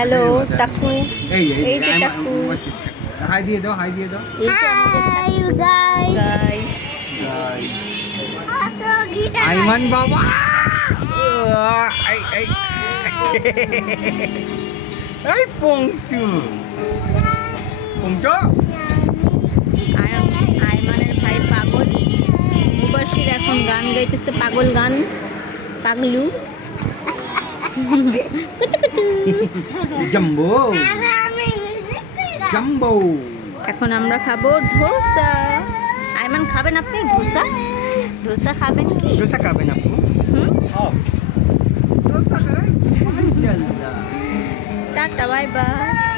Hello টাকু, এই যে টাকু, high দিয়ে দাও, হাই দিয়ে দাও। এই যে আমাদের গাইস। আইমান বাবা, এই এই এই পংচু, পংচু। আয়মানের ভাই পাগল মুবাশির এখন গান গাইতেছে, পাগল গান, পাগলু। Jumbo jumbo. এখন আমরা খাবো ধোসা। আয়মান খাবেন আপনি ধোসা? ধোসা খাবেন কি? ডোসা খাবেন আপু? হুম, ডোসা খাবেন? Tata, bye bye.